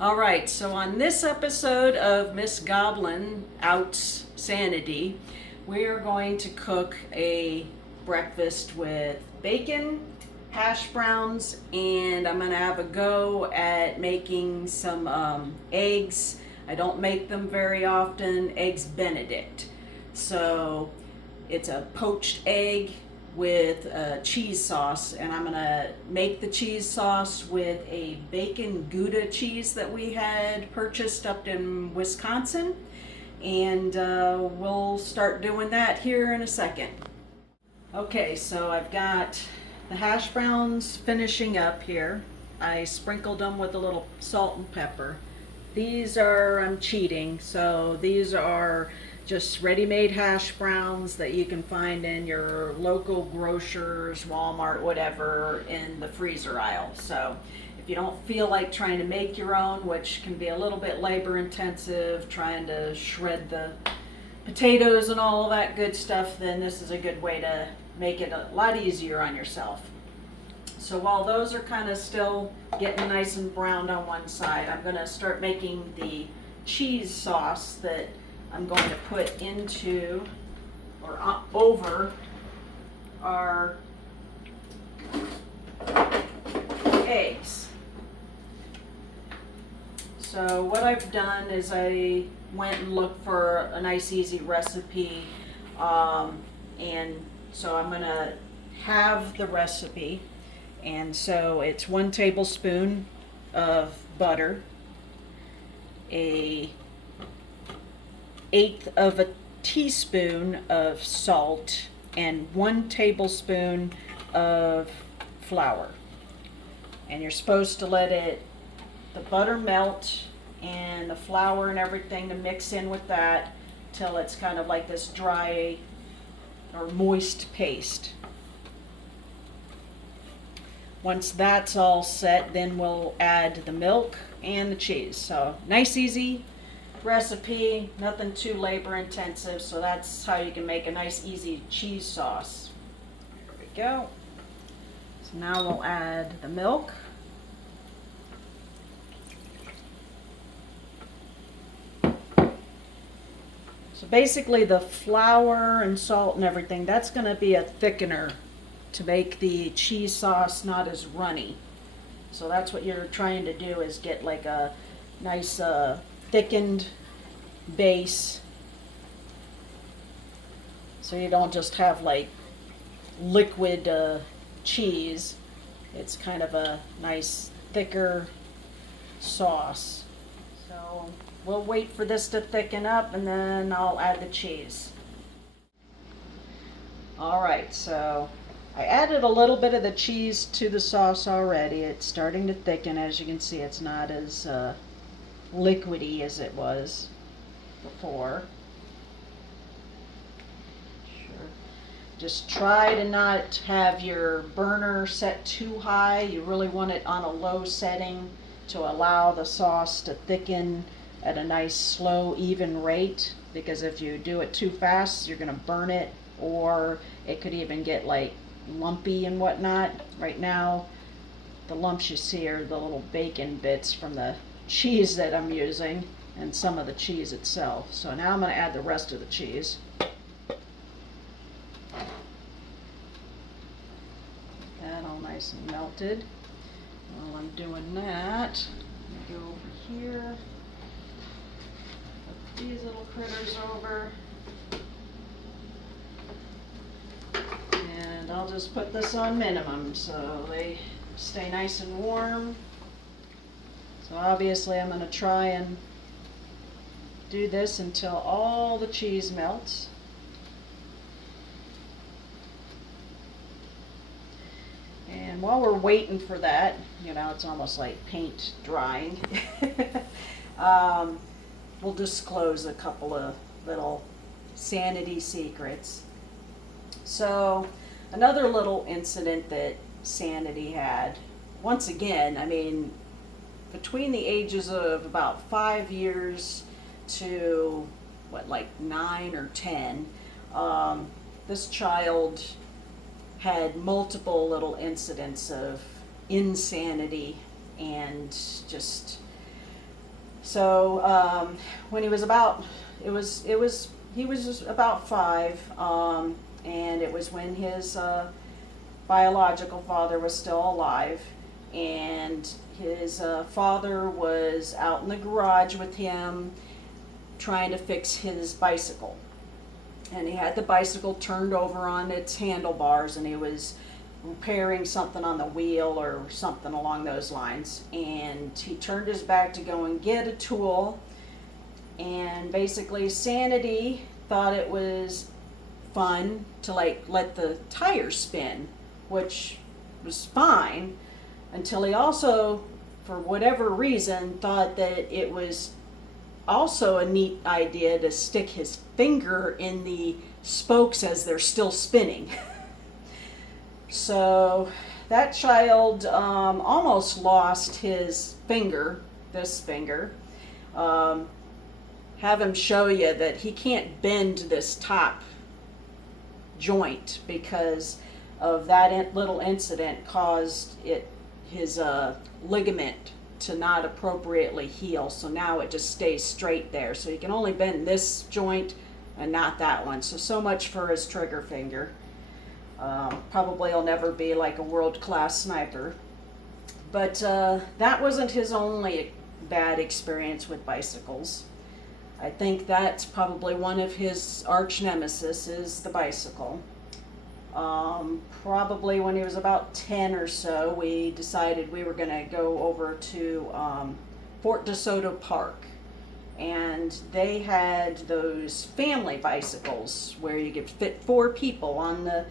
All right, so on this episode of Miss Goblin Out's Sanity, we are going to cook a breakfast with bacon, hash browns, and I'm going to have a go at making some eggs. I don't make them very often, Eggs Benedict. So it's a poached egg with cheese sauce, and I'm gonna make the cheese sauce with a bacon Gouda cheese that we had purchased up in Wisconsin, and we'll start doing that here in a second. Okay, so I've got the hash browns finishing up here. I sprinkled them with a little salt and pepper. These are, I'm cheating, so these are just ready-made hash browns that you can find in your local grocers, Walmart, whatever, in the freezer aisle. So if you don't feel like trying to make your own, which can be a little bit labor intensive, trying to shred the potatoes and all of that good stuff, then this is a good way to make it a lot easier on yourself. So while those are kind of still getting nice and browned on one side, I'm going to start making the cheese sauce that I'm going to put into or over our eggs. So what I've done is I went and looked for a nice easy recipe, and so I'm going to have the recipe. And so it's 1 tablespoon of butter, a 1/8 of a teaspoon of salt, and 1 tablespoon of flour. And you're supposed to let the butter melt and the flour and everything to mix in with that till it's kind of like this dry or moist paste. Once that's all set, then we'll add the milk and the cheese. So nice, easy recipe, nothing too labor intensive. So that's how you can make a nice, easy cheese sauce. There we go. So now we'll add the milk. So basically the flour and salt and everything, that's going to be a thickener to make the cheese sauce not as runny. So that's what you're trying to do, is get like a nice thickened base, so you don't just have like liquid cheese. It's kind of a nice thicker sauce. So we'll wait for this to thicken up and then I'll add the cheese. Alright, so I added a little bit of the cheese to the sauce already. It's starting to thicken. As you can see, it's not as liquidy as it was before. Sure. Just try to not have your burner set too high. You really want it on a low setting to allow the sauce to thicken at a nice, slow, even rate, because if you do it too fast, you're going to burn it, or it could even get like lumpy and whatnot. Right now, the lumps you see are the little bacon bits from the cheese that I'm using and some of the cheese itself. So now I'm going to add the rest of the cheese. That all nice and melted. While I'm doing that, I'm going to go over here, put these little critters over. And I'll just put this on minimum so they stay nice and warm. So obviously I'm going to try and do this until all the cheese melts. And while we're waiting for that, you know, it's almost like paint drying. We'll disclose a couple of little Sanity secrets. So another little incident that Sanity had, once again, I mean, between the ages of about 5 years to like 9 or 10, this child had multiple little incidents of insanity and just So when he was about, he was just about 5, and it was when his biological father was still alive, and his father was out in the garage with him trying to fix his bicycle. And he had the bicycle turned over on its handlebars, and he was repairing something on the wheel or something along those lines. And he turned his back to go and get a tool, and basically Sanity thought it was fun to like let the tires spin, which was fine, until he also, for whatever reason, thought that it was also a neat idea to stick his finger in the spokes as they're still spinning. So that child almost lost his finger, this finger. Have him show you that he can't bend this top joint because of that little incident caused his ligament to not appropriately heal. So now it just stays straight there. So you can only bend this joint and not that one. So much for his trigger finger. Probably he'll never be like a world-class sniper. But that wasn't his only bad experience with bicycles. I think that's probably one of his arch nemesis is the bicycle. Probably when he was about 10 or so, we decided we were going to go over to Fort DeSoto Park. And they had those family bicycles where you could fit 4 people on the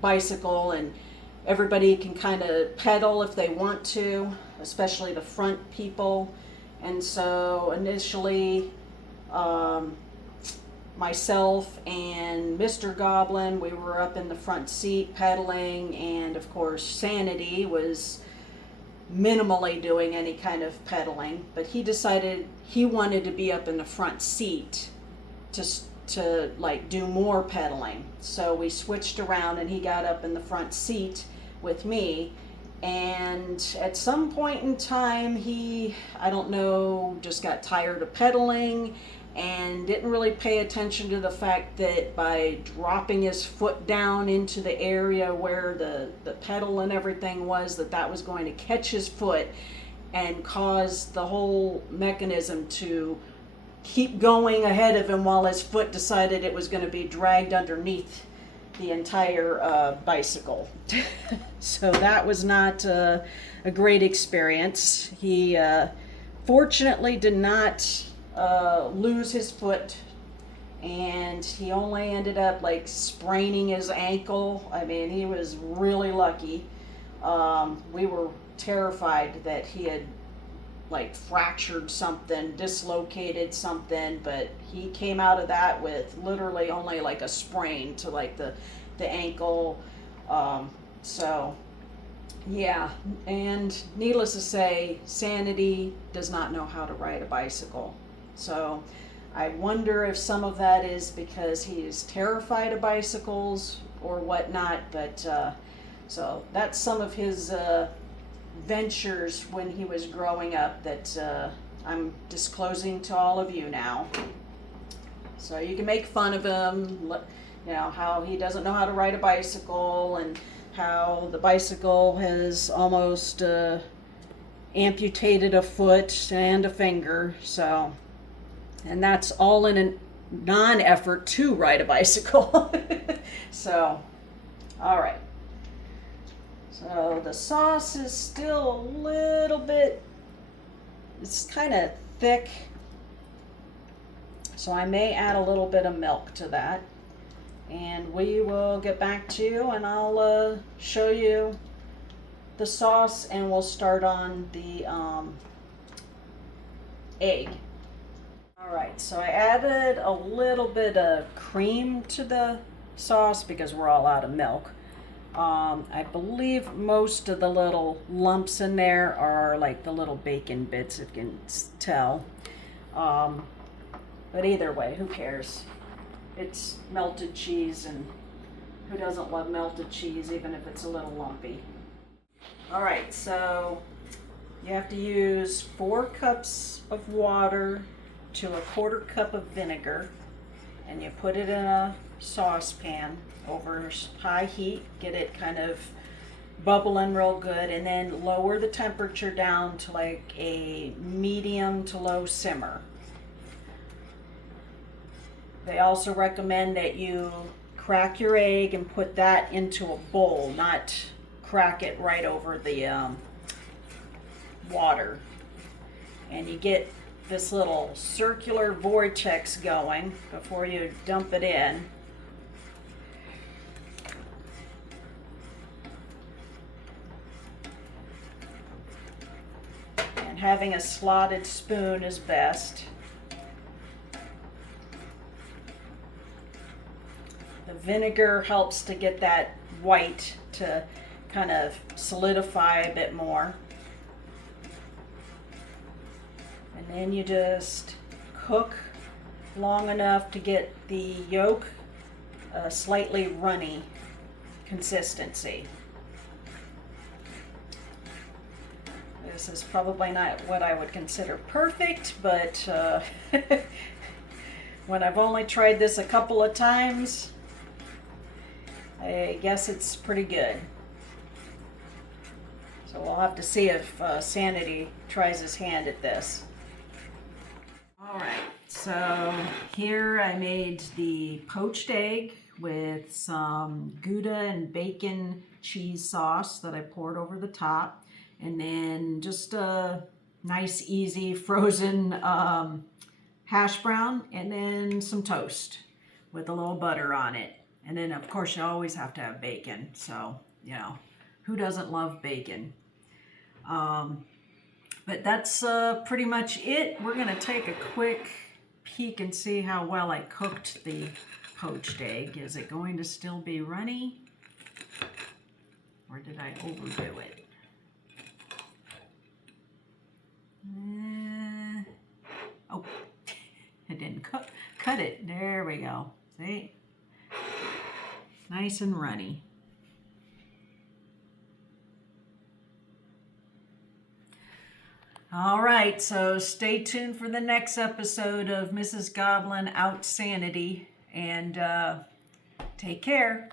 bicycle, and everybody can kind of pedal if they want to, especially the front people. And so initially, myself and Mr. Goblin, we were up in the front seat pedaling, and of course Sanity was minimally doing any kind of pedaling, but he decided he wanted to be up in the front seat to like do more pedaling. So we switched around and he got up in the front seat with me. And at some point in time, he, I don't know, just got tired of pedaling and didn't really pay attention to the fact that by dropping his foot down into the area where the pedal and everything was, that was going to catch his foot and cause the whole mechanism to keep going ahead of him while his foot decided it was going to be dragged underneath the entire bicycle. So that was not a great experience. He fortunately did not lose his foot, and he only ended up like spraining his ankle. I mean, he was really lucky. We were terrified that he had like fractured something, dislocated something, but he came out of that with literally only like a sprain to like the ankle. So yeah, and needless to say, Sanity does not know how to ride a bicycle. So I wonder if some of that is because he is terrified of bicycles or whatnot, but so that's some of his ventures when he was growing up that I'm disclosing to all of you now. So you can make fun of him, you know, how he doesn't know how to ride a bicycle and how the bicycle has almost amputated a foot and a finger. So, and that's all in a non-effort to ride a bicycle. So, all right. So the sauce is still a little bit, it's kind of thick, so I may add a little bit of milk to that, and we will get back to you and I'll show you the sauce, and we'll start on the egg. Alright, so I added a little bit of cream to the sauce because we're all out of milk. I believe most of the little lumps in there are like the little bacon bits, if you can tell. But either way, who cares? It's melted cheese, and who doesn't love melted cheese, even if it's a little lumpy? Alright, so You have to use 4 cups of water to a 1/4 cup of vinegar, and you put it in a saucepan over high heat, get it kind of bubbling real good, and then lower the temperature down to like a medium to low simmer. They also recommend that you crack your egg and put that into a bowl, not crack it right over the water. And you get this little circular vortex going before you dump it in. And having a slotted spoon is best. The vinegar helps to get that white to kind of solidify a bit more. And then you just cook long enough to get the yolk a slightly runny consistency. This is probably not what I would consider perfect, but when I've only tried this a couple of times, I guess it's pretty good. So we'll have to see if Sanity tries his hand at this. All right, so here I made the poached egg with some Gouda and bacon cheese sauce that I poured over the top, and then just a nice, easy frozen hash brown, and then some toast with a little butter on it. And then, of course, you always have to have bacon. So, you know, who doesn't love bacon? But that's pretty much it. We're going to take a quick peek and see how well I cooked the poached egg. Is it going to still be runny? Or did I overdo it? Oh, I didn't cut it. There we go. See? Nice and runny. All right, so stay tuned for the next episode of Mrs. Goblin Out Sanity, and take care.